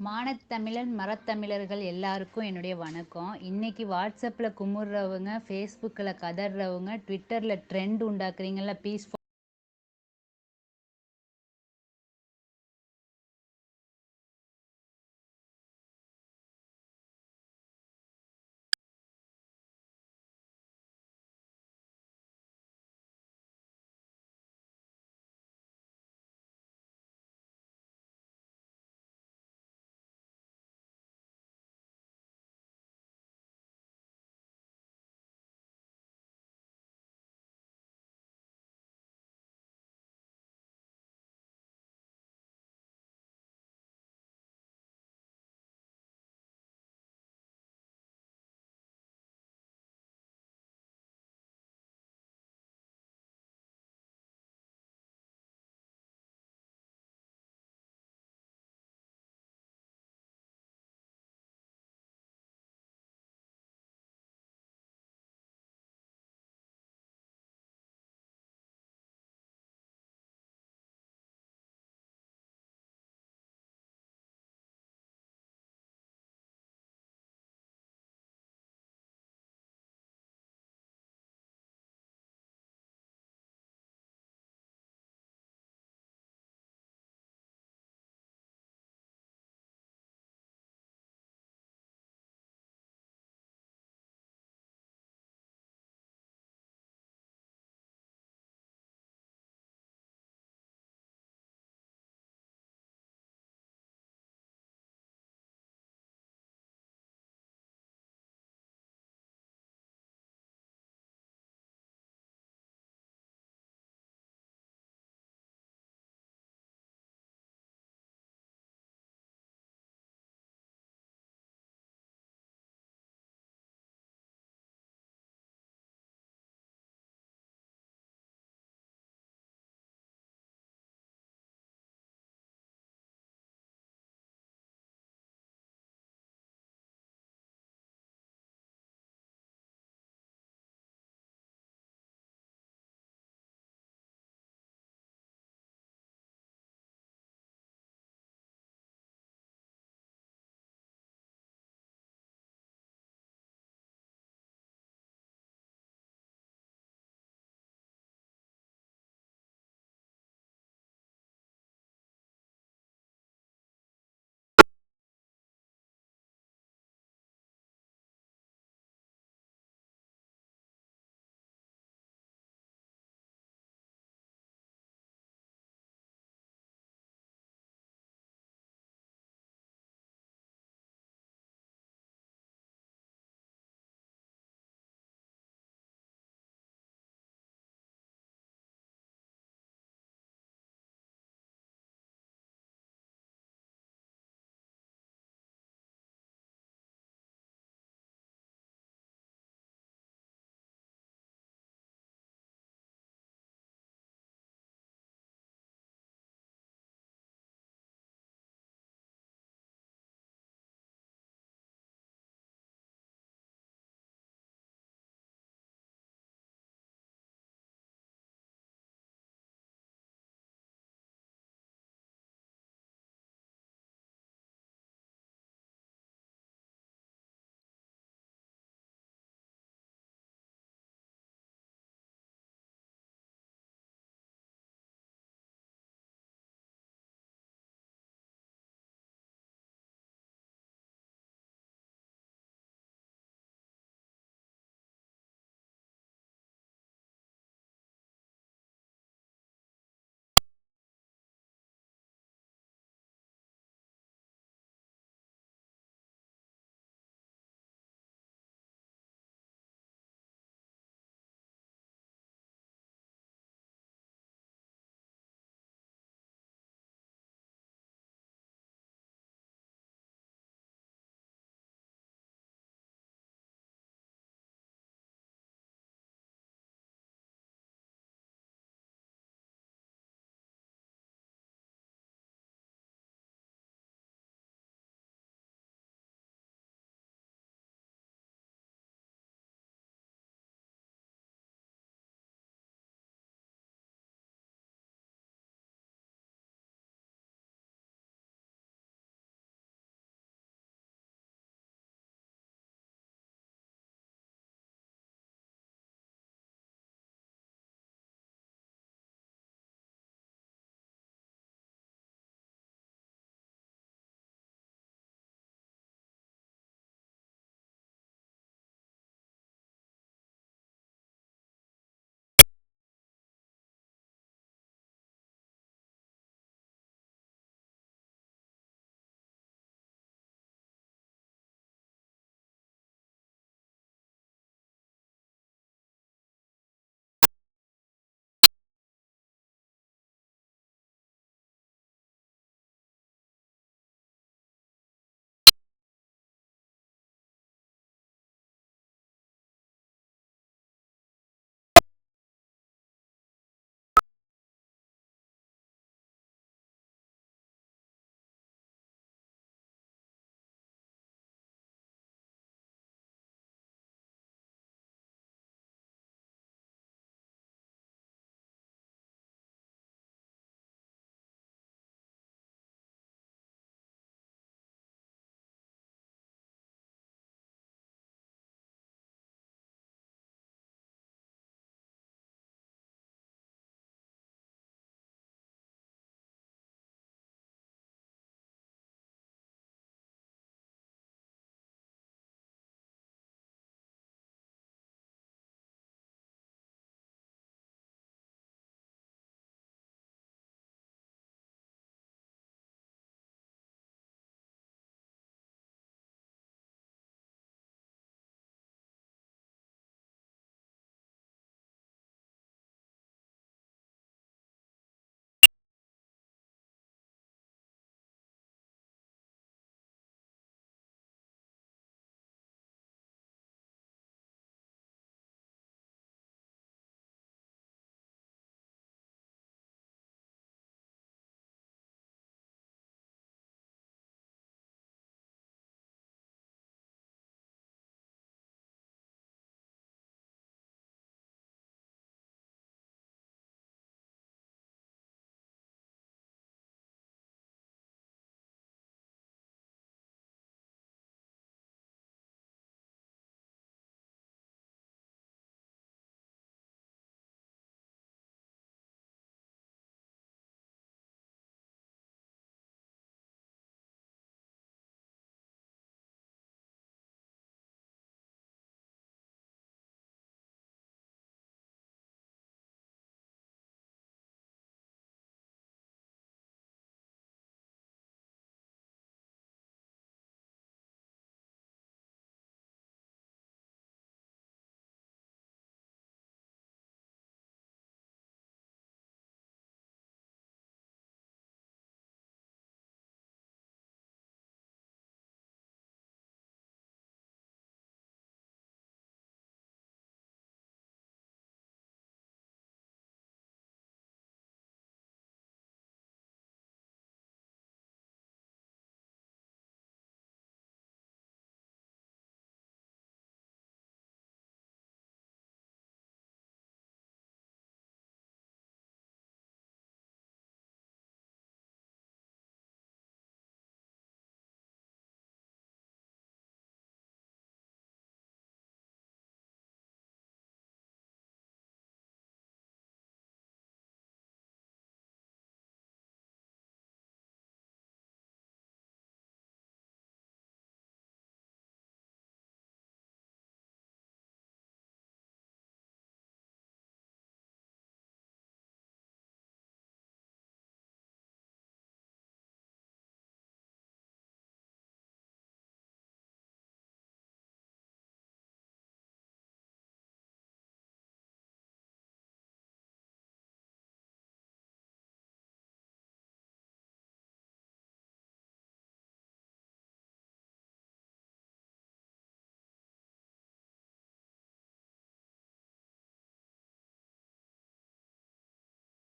மானத்தமிழன் மரத்தமிழர்கள் எல்லாருக்கும் என்னுடைய வணக்கம். இன்னைக்கு வாட்ஸ்அப்பில் குமுறுறவங்க ஃபேஸ்புக்கில் கதறவங்க ட்விட்டரில் ட்ரெண்ட் உண்டாக்குறீங்கள பீஸ்